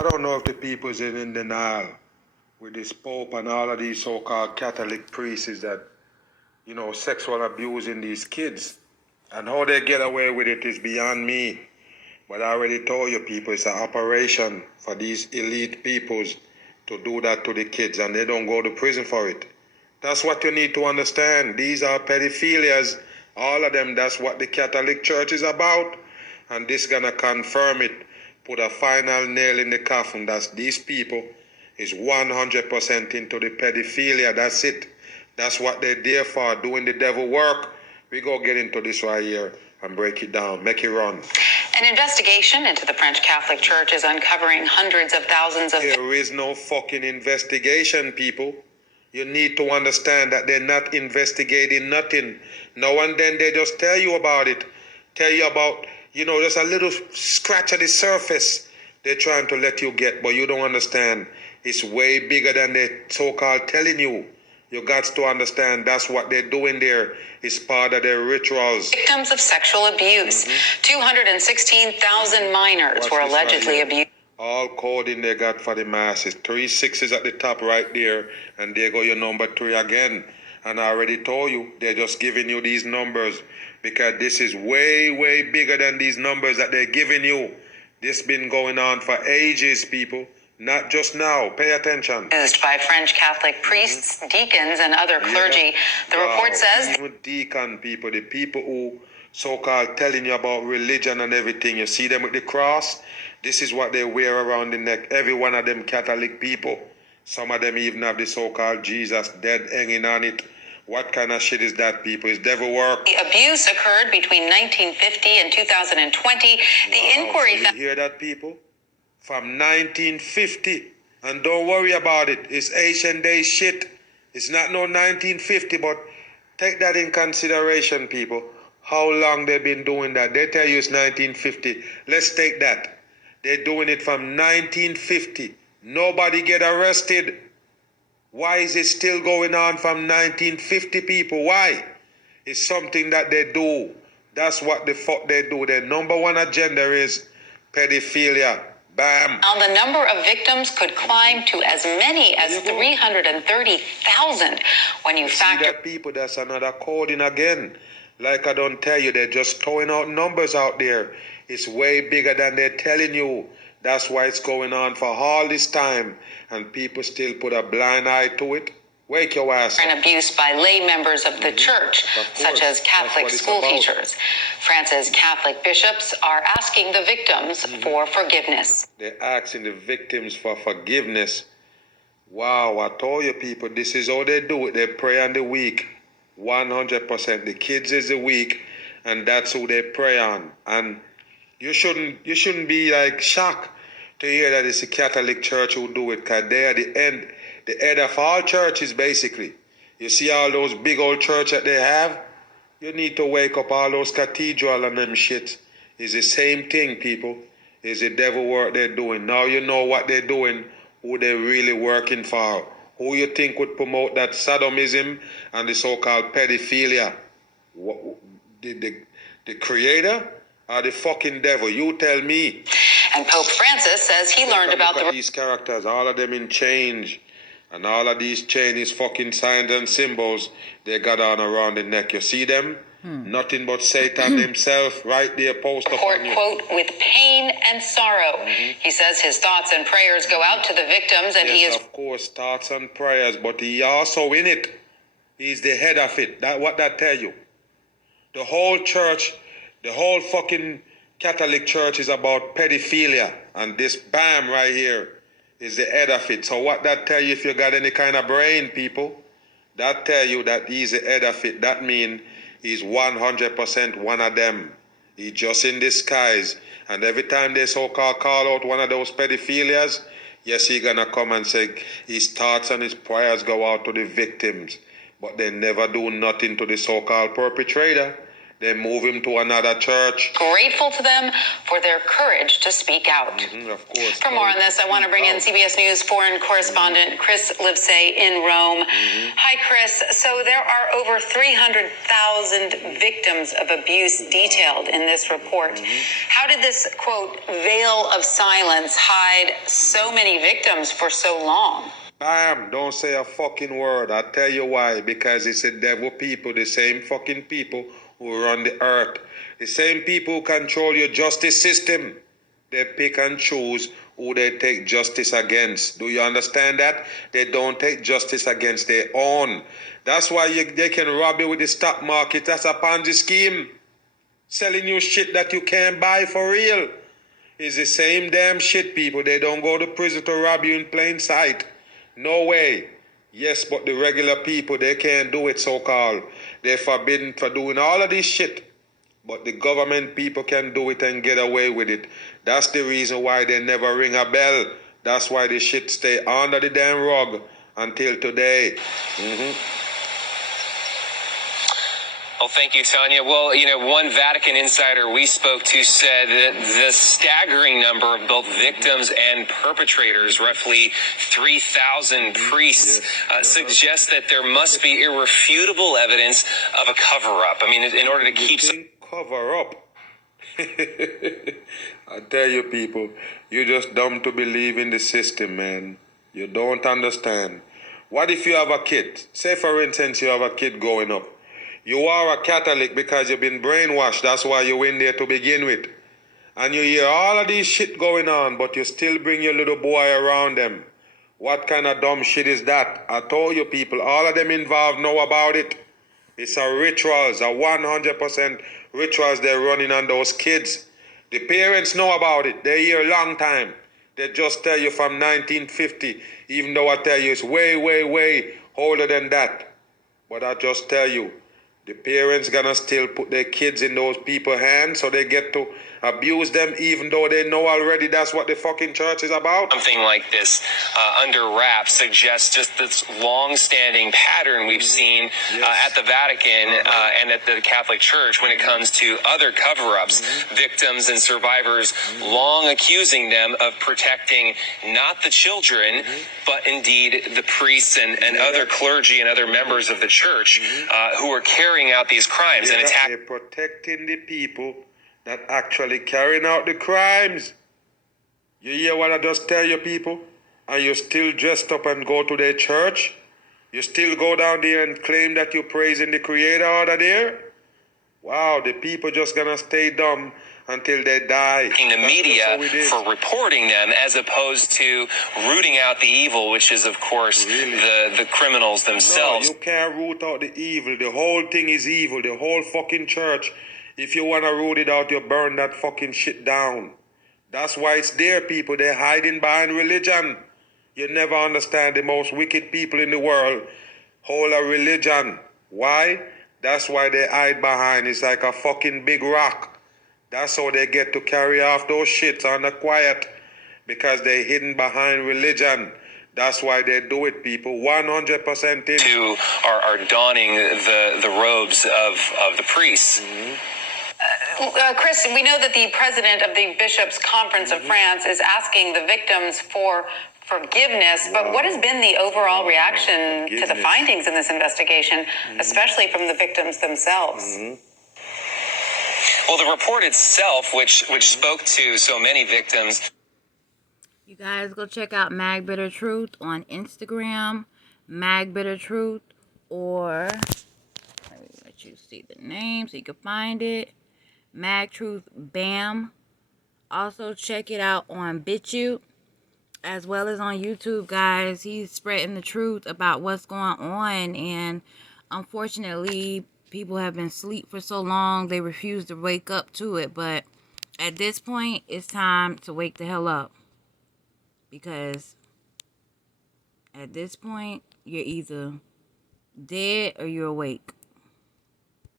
I don't know if the people is in denial with this Pope and all of these so-called Catholic priests is that, sexual abusing these kids. And how they get away with it is beyond me. But I already told you people, it's an operation for these elite peoples to do that to the kids, and they don't go to prison for it. That's what you need to understand. These are pedophilias, all of them. That's what the Catholic Church is about. And this gonna confirm it, put a final nail in the coffin. That's these people is 100% into the pedophilia. That's it. That's what they're there for, doing the devil work. We go get into this right here and break it down, make it run. An investigation into the French Catholic Church is uncovering hundreds of thousands of... There is no fucking investigation, people. You need to understand that they're not investigating nothing. Now and then they just tell you about it. Tell you about, just a little scratch at the surface they're trying to let you get, but you don't understand. It's way bigger than they're so-called telling you. You got to understand that's what they're doing there. It's part of their rituals. Victims of sexual abuse. 216,000 minors were allegedly abused. All coding they got for the masses. 3 6s at the top right there. And there go your number 3 again. And I already told you, they're just giving you these numbers. Because this is way, way bigger than these numbers that they're giving you. This been going on for ages, people. Not just now. Pay attention. Used by French Catholic priests, deacons, and other clergy. The report says... Even deacon people, the people who so-called telling you about religion and everything, you see them with the cross? This is what they wear around the neck. Every one of them Catholic people. Some of them even have the so-called Jesus dead hanging on it. What kind of shit is that, people? It's devil work. The abuse occurred between 1950 and 2020. The inquiry... So you hear that, people? From 1950. And don't worry about it. It's ancient day shit. It's not no 1950, but take that in consideration, people. How long they've been doing that. They tell you it's 1950. Let's take that. They're doing it from 1950. Nobody get arrested. Why is it still going on from 1950, people? Why? It's something that they do. That's what the fuck they do. Their number one agenda is pedophilia. Bam. Now the number of victims could climb to as many as 330,000 when you factor... See that, people? That's another coding again. Like I don't tell you, they're just throwing out numbers out there. It's way bigger than they're telling you. That's why it's going on for all this time. And people still put a blind eye to it. Wake your ass up. And abuse by lay members of the church, such as Catholic school teachers. France's Catholic bishops are asking the victims for forgiveness. They're asking the victims for forgiveness. Wow, I told you, people, this is how they do it. They pray on the weak. 100%. The kids is the weak, and that's who they pray on. And you shouldn't be like shocked to hear that it's the Catholic Church who do it, because they are the head of all churches, basically. You see all those big old church that they have? You need to wake up. All those cathedral and them shit. It's the same thing, people. It's the devil work they're doing. Now you know what they're doing, who they're really working for. Who you think would promote that sodomism and the so-called pedophilia? The creator or the fucking devil? You tell me. And Pope Francis says he learned about these characters, all of them in chains. And all of these Chinese fucking signs and symbols they got on around the neck. You see them? Nothing but Satan himself right there posted upon you. Quote, with pain and sorrow. He says his thoughts and prayers go out to the victims, and he is... of course, thoughts and prayers, but he also in it. He's the head of it. What that tell you? The whole church, the whole fucking Catholic Church is about pedophilia. And this bam right here is the head of it. So what that tell you if you got any kind of brain, people? That tell you that he's the head of it. That mean he's 100% one of them. He's just in disguise. And every time they so-called call out one of those pedophilias, yes, he gonna come and say his thoughts and his prayers go out to the victims. But they never do nothing to the so-called perpetrator. They move him to another church. Grateful to them for their courage to speak out. Of course. For more on this, I want to bring in CBS News foreign correspondent Chris Livesay in Rome. Hi, Chris. So there are over 300,000 victims of abuse detailed in this report. How did this, quote, veil of silence hide so many victims for so long? Bam, don't say a fucking word. I'll tell you why. Because it's the devil people, the same fucking people who run the earth. The same people who control your justice system. They pick and choose who they take justice against. Do you understand that? They don't take justice against their own. That's why they can rob you with the stock market. That's a Ponzi scheme. Selling you shit that you can't buy for real. It's the same damn shit, people. They don't go to prison to rob you in plain sight. No way. Yes, but the regular people, they can't do it, so-called. They're forbidden for doing all of this shit. But the government people can do it and get away with it. That's the reason why they never ring a bell. That's why the shit stay under the damn rug until today. Well, thank you, Tanya. Well, one Vatican insider we spoke to said that the staggering number of both victims and perpetrators, roughly 3,000 priests, suggests that there must be irrefutable evidence of a cover-up. I mean, in order to keep... Cover up? I tell you, people, you're just dumb to believe in the system, man. You don't understand. What if you have a kid? Say, for instance, you have a kid growing up. You are a Catholic because you've been brainwashed. That's why you went there to begin with. And you hear all of this shit going on, but you still bring your little boy around them. What kind of dumb shit is that? I told you, people, all of them involved know about it. It's a rituals, a 100% rituals they're running on those kids. The parents know about it. They're here a long time. They just tell you from 1950, even though I tell you it's way, way, way older than that. But I just tell you, the parents gonna still put their kids in those people's hands so they get to abuse them even though they know already that's what the fucking church is about. Something like this under wraps suggests just this long-standing pattern we've seen at the Vatican and at the Catholic Church when it comes to other cover-ups, victims and survivors long accusing them of protecting not the children, but indeed the priests and other clergy and other members of the church who are carrying out these crimes and attacking. They're protecting the people that actually carrying out the crimes. You hear what I just tell you, people? And you still dressed up and go to their church? You still go down there and claim that you're praising the Creator out there? Wow, the people just gonna stay dumb until they die. The media for reporting them as opposed to rooting out the evil, which is, of course, the criminals themselves. No, you can't root out the evil. The whole thing is evil. The whole fucking church. If you want to root it out, you burn that fucking shit down. That's why it's there, people. They're hiding behind religion. You never understand the most wicked people in the world hold a religion. Why? That's why they hide behind. It's like a fucking big rock. That's how they get to carry off those shits on the quiet. Because they're hidden behind religion. That's why they do it, people. 100% in. Who are donning the robes of the priests. Chris, we know that the president of the Bishops' Conference of France is asking the victims for forgiveness, but what has been the overall reaction to the findings in this investigation, especially from the victims themselves? Well, the report itself, which spoke to so many victims. You guys go check out Mag Bitter Truth on Instagram, Mag Bitter Truth, or let me let you see the name so you can find it. Mag Truth Bam. Also check it out on BitChute as well as on YouTube, guys. He's spreading the truth about what's going on, and unfortunately people have been asleep for so long they refuse to wake up to it. But at this point it's time to wake the hell up, because at this point you're either dead or you're awake.